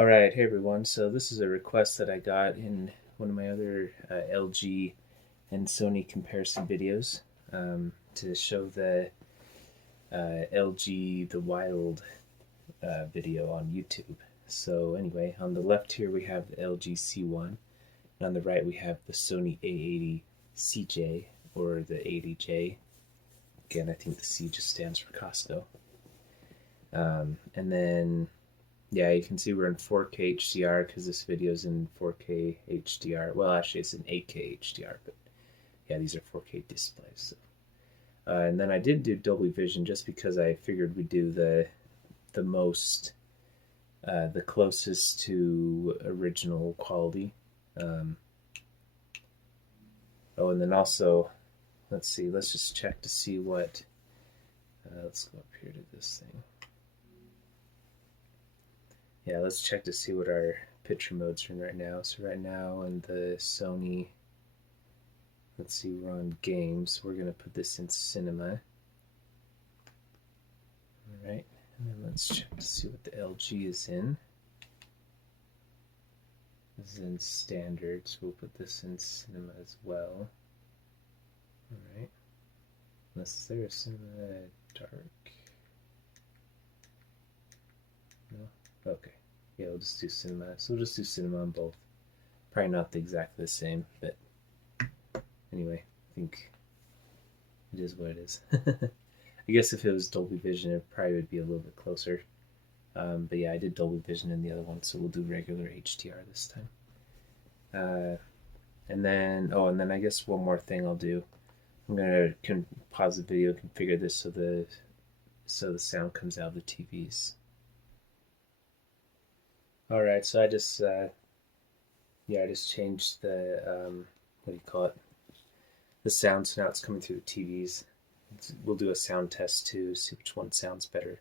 Alright, hey everyone. So this is a request that I got in one of my other LG and Sony comparison videos to show the LG The Wild video on YouTube. So anyway, on the left here we have the LG C1, and on the right we have the Sony A80CJ, or the A80J. Again, I think the C just stands for Costco. And then yeah, you can see we're in 4K HDR because this video is in 4K HDR. Well, actually, it's in 8K HDR, but yeah, these are 4K displays. So. And then I did do Dolby Vision just because I figured we'd do the closest to original quality. Oh, and then also, let's see, let's just check to see what. Let's go up here to this thing. Yeah, let's check to see what our picture modes are in right now. So right now in the Sony, let's see, we're on games. We're going to put this in cinema. Alright, and then let's check to see what the LG is in. This is in standard, so we'll put this in cinema as well. Alright, unless there is cinema dark. No? Okay. Yeah, we'll just do cinema. So we'll just do cinema on both. Probably not exactly the same, but anyway, I think it is what it is. I guess if it was Dolby Vision, it probably would be a little bit closer. But yeah, I did Dolby Vision in the other one, so we'll do regular HDR this time. And then I guess one more thing I'll do. I'm gonna pause the video, configure this so the sound comes out of the TVs. Alright, so I just changed the, what do you call it, the sound, so now it's coming through the TVs. We'll do a sound test too, see which one sounds better.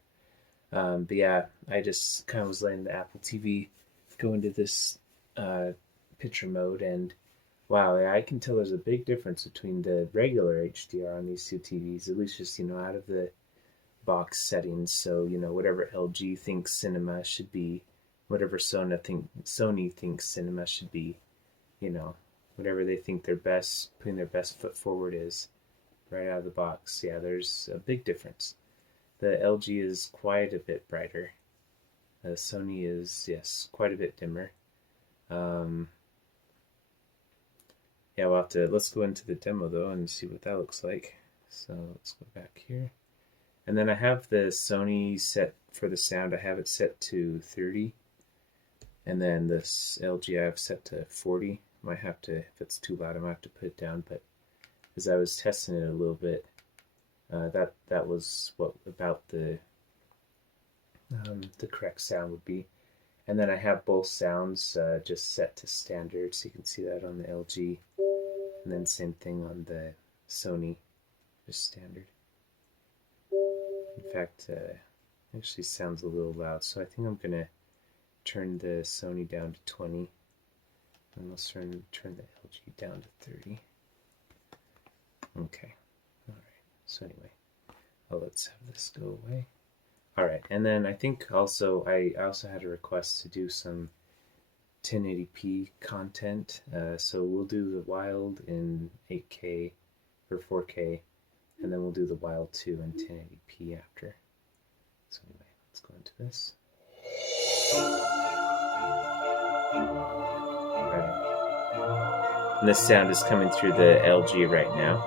But yeah, I just kind of was letting the Apple TV go into this picture mode, and wow, yeah, I can tell there's a big difference between the regular HDR on these two TVs, at least just, out of the box settings. So, whatever LG thinks cinema should be, whatever Sony thinks cinema should be, whatever they think putting their best foot forward is right out of the box. Yeah, there's a big difference. The LG is quite a bit brighter. Sony is, yes, quite a bit dimmer. Yeah, let's go into the demo though and see what that looks like. So let's go back here. And then I have the Sony set for the sound. I have it set to 30. And then this LG I have set to 40. Might have to, if it's too loud, I might have to put it down. But as I was testing it a little bit, that was what about the correct sound would be. And then I have both sounds just set to standard, so you can see that on the LG. And then same thing on the Sony, just standard. In fact, actually sounds a little loud, so I think I'm gonna turn the Sony down to 20, and let's turn the LG down to 30. Okay, alright, so anyway, let's have this go away. Alright, and then I think I also had a request to do some 1080p content, so we'll do the Wild in 8K or 4K, and then we'll do the Wild 2 in 1080p after. So anyway, let's go into this. Alright. And this sound is coming through the LG right now.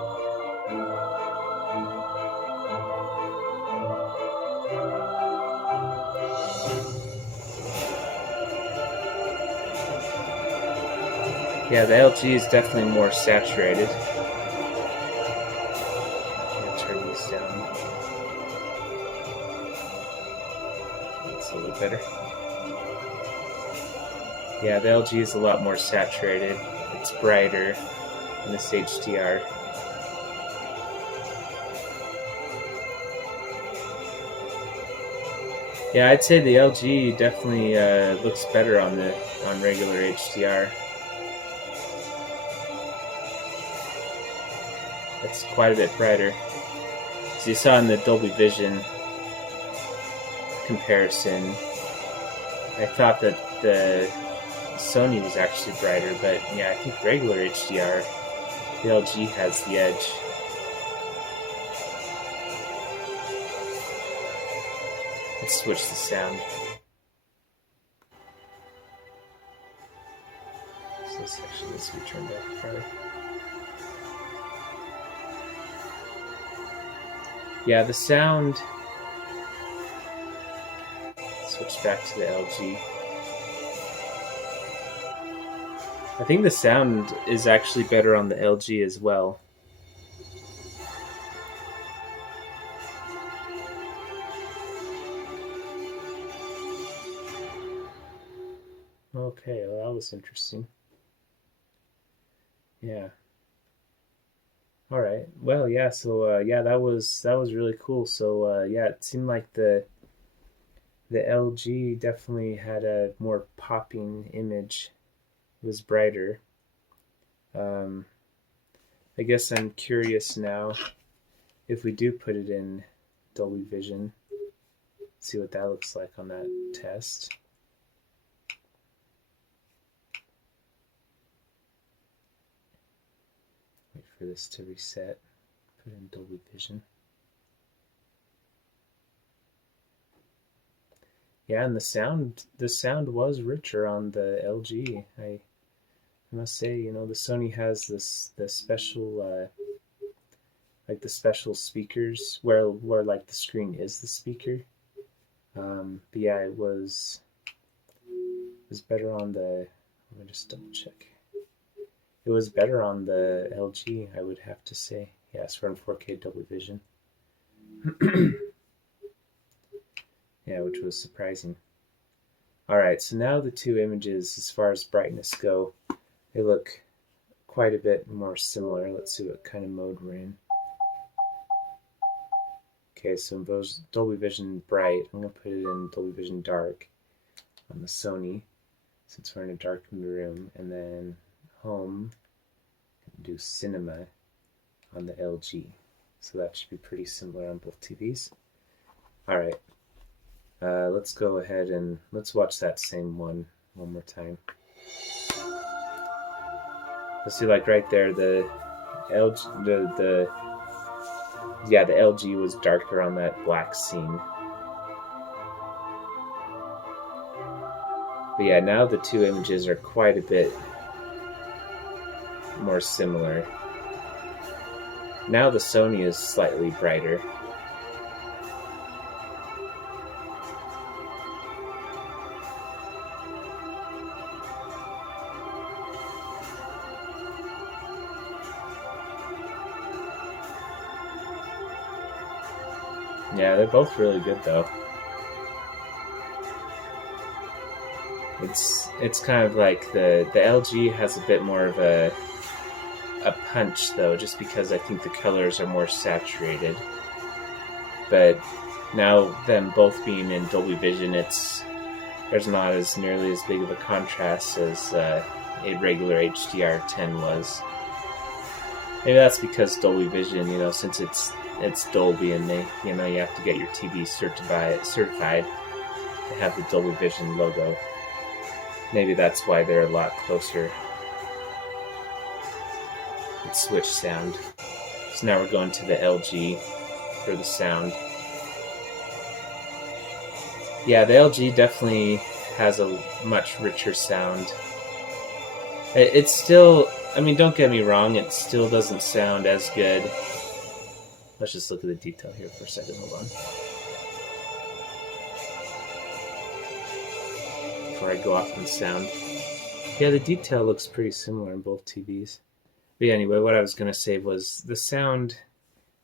Yeah, the LG is definitely more saturated. I'll turn these down. That's a little better. Yeah, the LG is a lot more saturated. It's brighter in this HDR. Yeah, I'd say the LG definitely looks better on regular HDR. It's quite a bit brighter. As you saw in the Dolby Vision comparison, I thought that the Sony was actually brighter, but yeah, I think regular HDR, the LG has the edge. Let's switch the sound. So this actually needs to be turned up farther. Yeah, the sound. Switch back to the LG. I think the sound is actually better on the LG as well. Okay, well, that was interesting. Yeah. All right. Well, yeah. So, yeah, that was really cool. So, yeah, it seemed like the LG definitely had a more popping image. It was brighter. Um, I guess I'm curious now if we do put it in Dolby Vision. See what that looks like on that test. Wait for this to reset. Put in Dolby Vision. Yeah, and the sound was richer on the LG. I must say, you know, the Sony has the special like the special speakers where like the screen is the speaker. But yeah, it was better on the. Let me just double check. It was better on the LG, I would have to say. Yes, we're in 4K Dolby Vision. Yeah, which was surprising. All right, so now the two images, as far as brightness go, they look quite a bit more similar. Let's see what kind of mode we're in. Okay, so in Dolby Vision Bright, I'm going to put it in Dolby Vision Dark on the Sony, since we're in a darkened room, and then Home, do Cinema on the LG. So that should be pretty similar on both TVs. All right, let's go ahead and let's watch that same one more time. Let's see, like right there, the LG, the LG was darker on that black scene. But yeah, now the two images are quite a bit more similar. Now the Sony is slightly brighter. Yeah, they're both really good though. It's kind of like the LG has a bit more of a punch though, just because I think the colors are more saturated. But now them both being in Dolby Vision, there's not as nearly as big of a contrast as a regular HDR10 was. Maybe that's because Dolby Vision, you know, since it's Dolby and they, you know, you have to get your TV certified to have the Dolby Vision logo. Maybe that's why they're a lot closer. Let's switch sound. So now we're going to the LG for the sound. Yeah, the LG definitely has a much richer sound. It's still, I mean, don't get me wrong, it still doesn't sound as good. Let's just look at the detail here for a second, hold on. Before I go off on the sound. Yeah, the detail looks pretty similar in both TVs. But yeah, anyway, what I was going to say was the sound,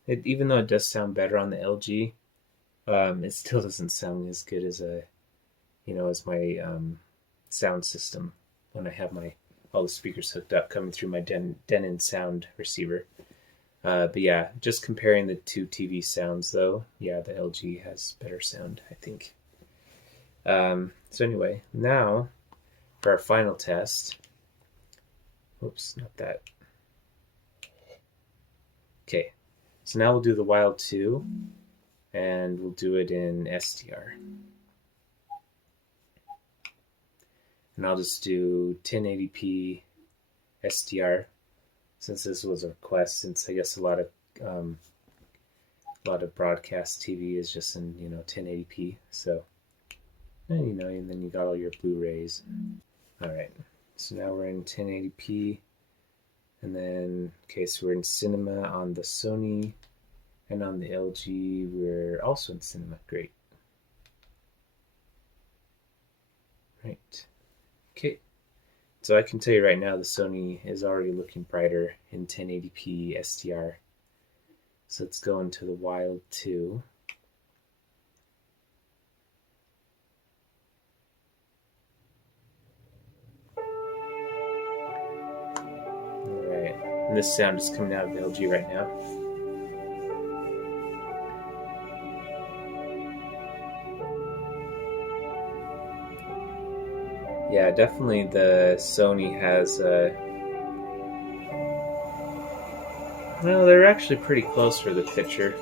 even though it does sound better on the LG, it still doesn't sound as good as as my sound system when I have all the speakers hooked up coming through my Denon sound receiver. But yeah, just comparing the two TV sounds though, yeah, the LG has better sound, I think. So anyway, now for our final test. Oops, not that. Okay, so now we'll do the Wild 2, and we'll do it in SDR. and I'll just do 1080p SDR since this was a request. Since I guess a lot of broadcast TV is just in 1080p. So and then you got all your Blu-rays. All right, so now we're in 1080p, and then okay, so we're in cinema on the Sony, and on the LG we're also in cinema. Great. Right. Okay. So I can tell you right now the Sony is already looking brighter in 1080p SDR. So let's go into the Wild 2. Alright. And this sound is coming out of the LG right now. Yeah, definitely the Sony has well, they're actually pretty close for the picture.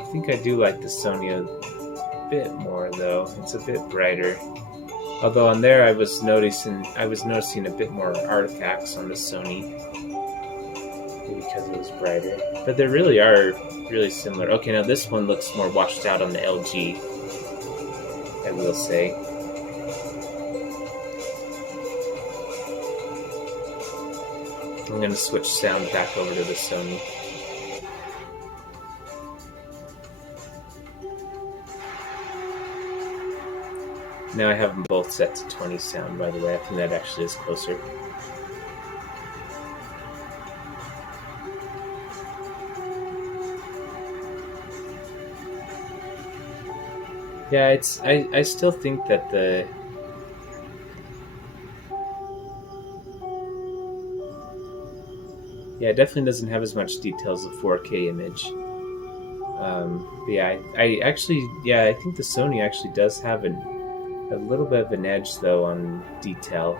I think I do like the Sony a bit more though. It's a bit brighter. Although on there I was noticing a bit more artifacts on the Sony because it was brighter. But they really are really similar. Okay, now this one looks more washed out on the LG, I will say. I'm going to switch sound back over to the Sony. Now I have them both set to 20 sound, by the way. I think that actually is closer. Yeah, I still think that the it definitely doesn't have as much detail as a 4K image. But yeah, I think the Sony actually does have a little bit of an edge though on detail,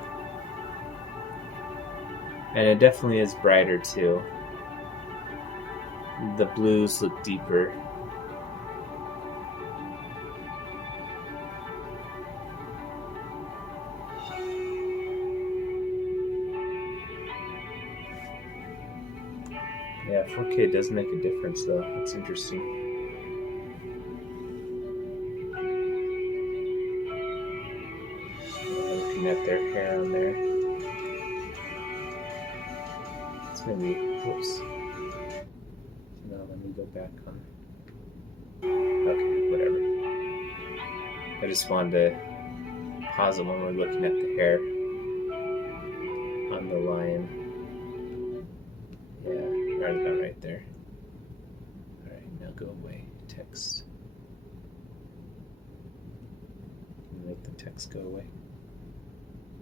and it definitely is brighter too. The blues look deeper. Yeah, 4K does make a difference though. That's interesting. Looking at their hair on there. It's maybe, whoops. Now let me go back on. Okay, whatever. I just wanted to pause it when we're looking at the hair on the lion. Yeah, right about right there. Alright, now go away. Text. Can you make the text go away?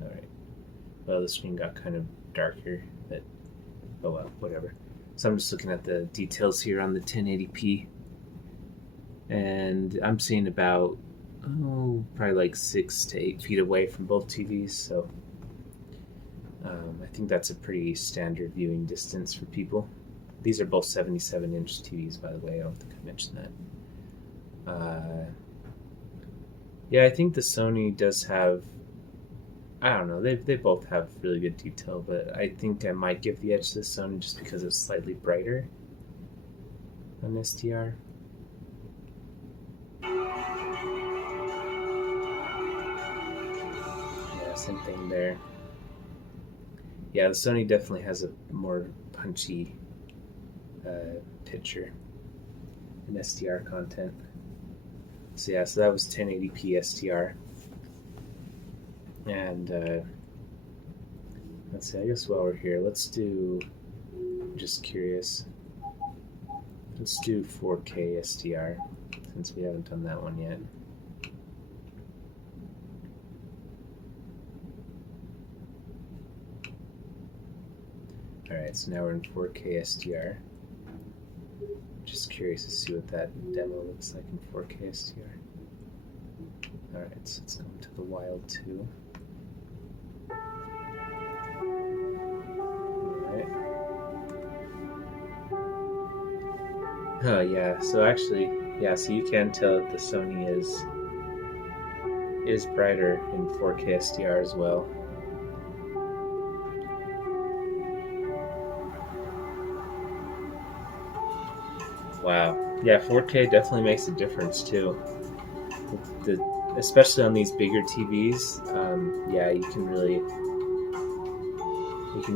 Alright. Well, the screen got kind of darker, but oh well, whatever. So I'm just looking at the details here on the 1080p. And I'm seeing about, probably like 6 to 8 feet away from both TVs, so I think that's a pretty standard viewing distance for people. These are both 77-inch TVs, by the way. I don't think I mentioned that. Yeah, I think the Sony does have, I don't know, they both have really good detail, but I think I might give the edge to the Sony just because it's slightly brighter on SDR. Yeah, same thing there. Yeah, the Sony definitely has a more punchy picture and SDR content. So yeah, so that was 1080p SDR. And let's see, I guess while we're here, let's do, just curious, let's do 4K SDR since we haven't done that one yet. Alright, so now we're in 4K SDR. Just curious to see what that demo looks like in 4K SDR. Alright, so let's go into the Wild 2. Alright. Oh yeah, so actually, yeah, so you can tell that the Sony is is brighter in 4K SDR as well. Wow. Yeah, 4K definitely makes a difference too. Especially on these bigger TVs, yeah, you can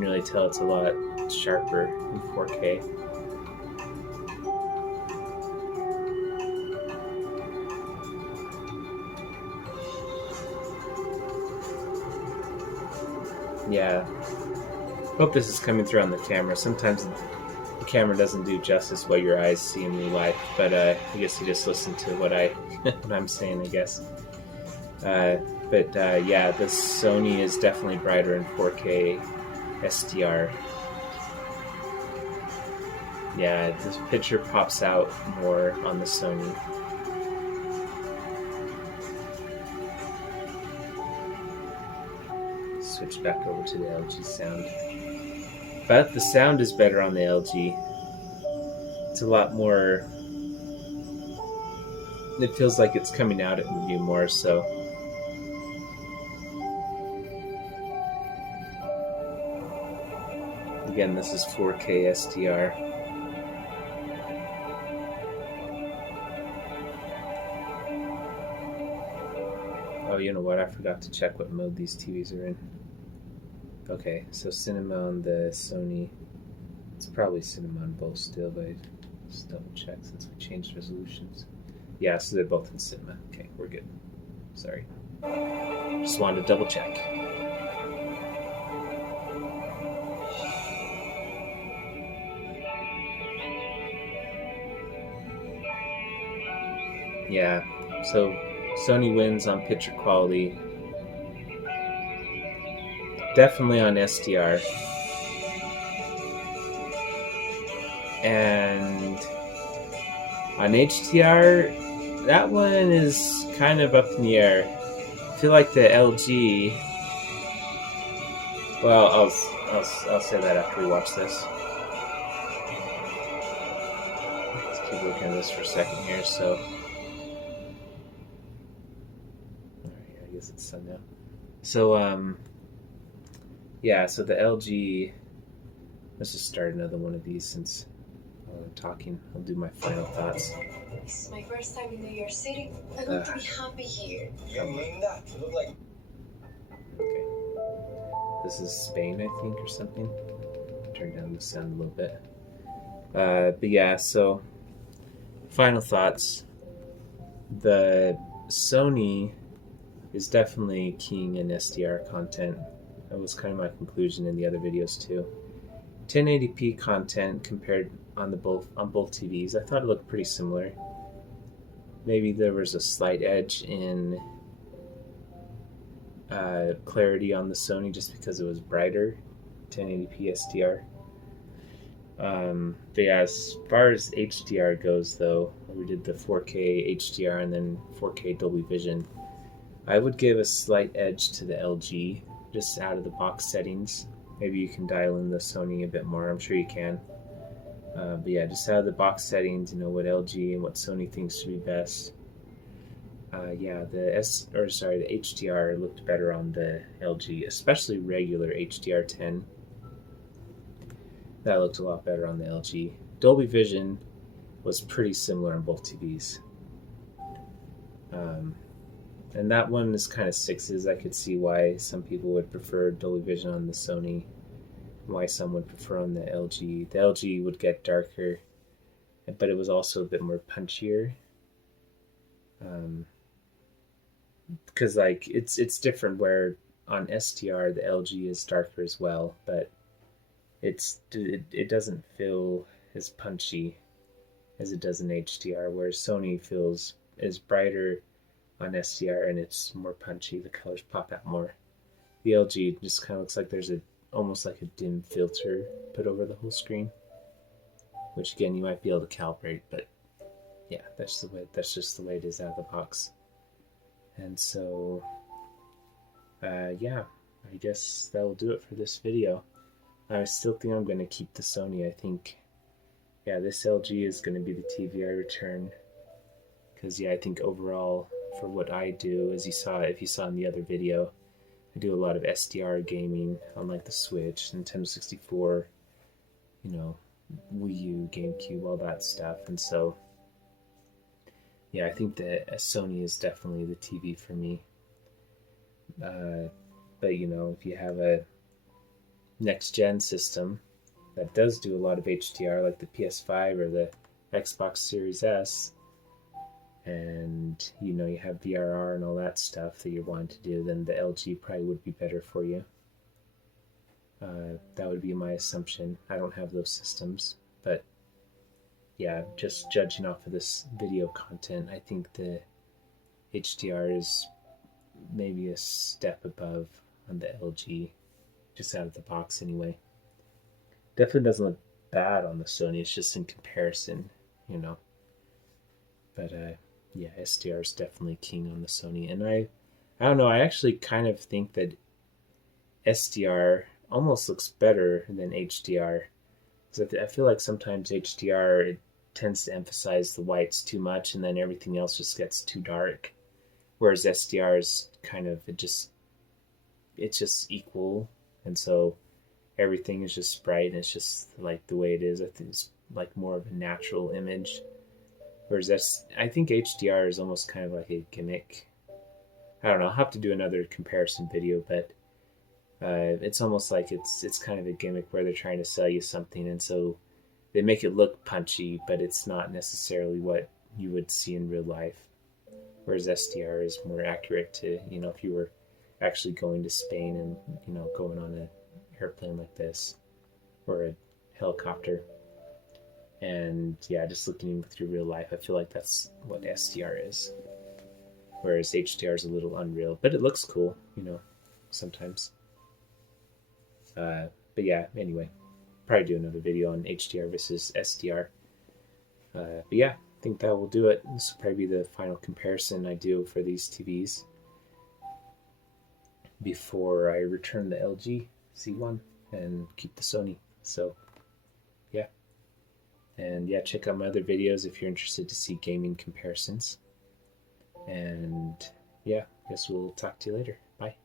really tell it's a lot sharper in 4K. Yeah. Hope this is coming through on the camera. Sometimes the camera doesn't do justice what your eyes see in real life, but I guess you just listen to what I'm saying, I guess. Yeah, the Sony is definitely brighter in 4K SDR. Yeah, this picture pops out more on the Sony. Switch back over to the LG sound. But the sound is better on the LG. It's a lot more. It feels like it's coming out at you more so. Again, this is 4K SDR. Oh, you know what? I forgot to check what mode these TVs are in. Okay, so cinema on the Sony. It's probably cinema on both still, but I just double check since we changed resolutions. Yeah, so they're both in cinema. Okay, we're good. Sorry. Just wanted to double check. Yeah, so Sony wins on picture quality. Definitely on SDR. And on HDR, that one is kind of up in the air. I feel like the LG. Well, I'll say that after we watch this. Let's keep looking at this for a second here. So, alright, I guess it's sun now. So yeah. So the LG. Let's just start another one of these since I'm talking. I'll do my final thoughts. This is my first time in New York City. I'm going to be happy here. Okay. This is Spain, I think, or something. Turn down the sound a little bit. But yeah, so final thoughts. The Sony is definitely keying in SDR content. That was kind of my conclusion in the other videos too. 1080p content compared on both TVs, I thought it looked pretty similar. Maybe there was a slight edge in clarity on the Sony just because it was brighter, 1080p SDR. But yeah, as far as HDR goes, though, we did the 4K HDR and then 4K Dolby Vision. I would give a slight edge to the LG, just out of the box settings. Maybe you can dial in the Sony a bit more. I'm sure you can. But yeah, just out of the box settings, what LG and what Sony thinks should be best. Yeah, the HDR looked better on the LG, especially regular HDR10. That looked a lot better on the LG. Dolby Vision was pretty similar on both TVs. And that one is kind of sixes. I could see why some people would prefer Dolby Vision on the Sony, and why some would prefer on the LG. The LG would get darker, but it was also a bit more punchier. Because it's different where on SDR the LG is darker as well, but it doesn't feel as punchy as it does in HDR, whereas Sony is brighter on SDR and it's more punchy. The colors pop out more. The LG just kind of looks like there's almost like a dim filter put over the whole screen, which again you might be able to calibrate, but yeah, that's just the way it is out of the box. And so yeah, I guess that will do it for this video. I still think I'm going to keep the Sony. I think, yeah, this LG is going to be the TV I return. Because, yeah, I think overall for what I do, as if you saw in the other video, I do a lot of SDR gaming on like the Switch, Nintendo 64, you know, Wii U, GameCube, all that stuff. And so, yeah, I think that a Sony is definitely the TV for me. But you know, if you have a next gen system that does do a lot of HDR, like the PS5 or the Xbox Series S, and you know you have VRR and all that stuff that you're wanting to do, then the LG probably would be better for you. That would be my assumption. I don't have those systems, but yeah, just judging off of this video content, I think the HDR is maybe a step above on the LG, just out of the box anyway. Definitely doesn't look bad on the Sony, it's just in comparison, you know. But yeah, SDR is definitely king on the Sony. And I don't know, I actually kind of think that SDR almost looks better than HDR. Because I feel like sometimes HDR, it tends to emphasize the whites too much and then everything else just gets too dark. Whereas SDR is kind of, it's just equal. And so everything is just bright and it's just like the way it is. I think it's like more of a natural image. Whereas I think HDR is almost kind of like a gimmick. I don't know, I'll have to do another comparison video, but it's almost like it's kind of a gimmick where they're trying to sell you something, and so they make it look punchy, but it's not necessarily what you would see in real life. Whereas SDR is more accurate to, you know, if you were actually going to Spain and, you know, going on an airplane like this or a helicopter. And yeah, just looking through real life, I feel like that's what SDR is. Whereas HDR is a little unreal, but it looks cool, you know, sometimes. But yeah, anyway, probably do another video on HDR versus SDR. But yeah, I think that will do it. This will probably be the final comparison I do for these TVs before I return the LG C1 and keep the Sony. So yeah. And yeah, check out my other videos if you're interested to see gaming comparisons. And yeah, I guess we'll talk to you later. Bye.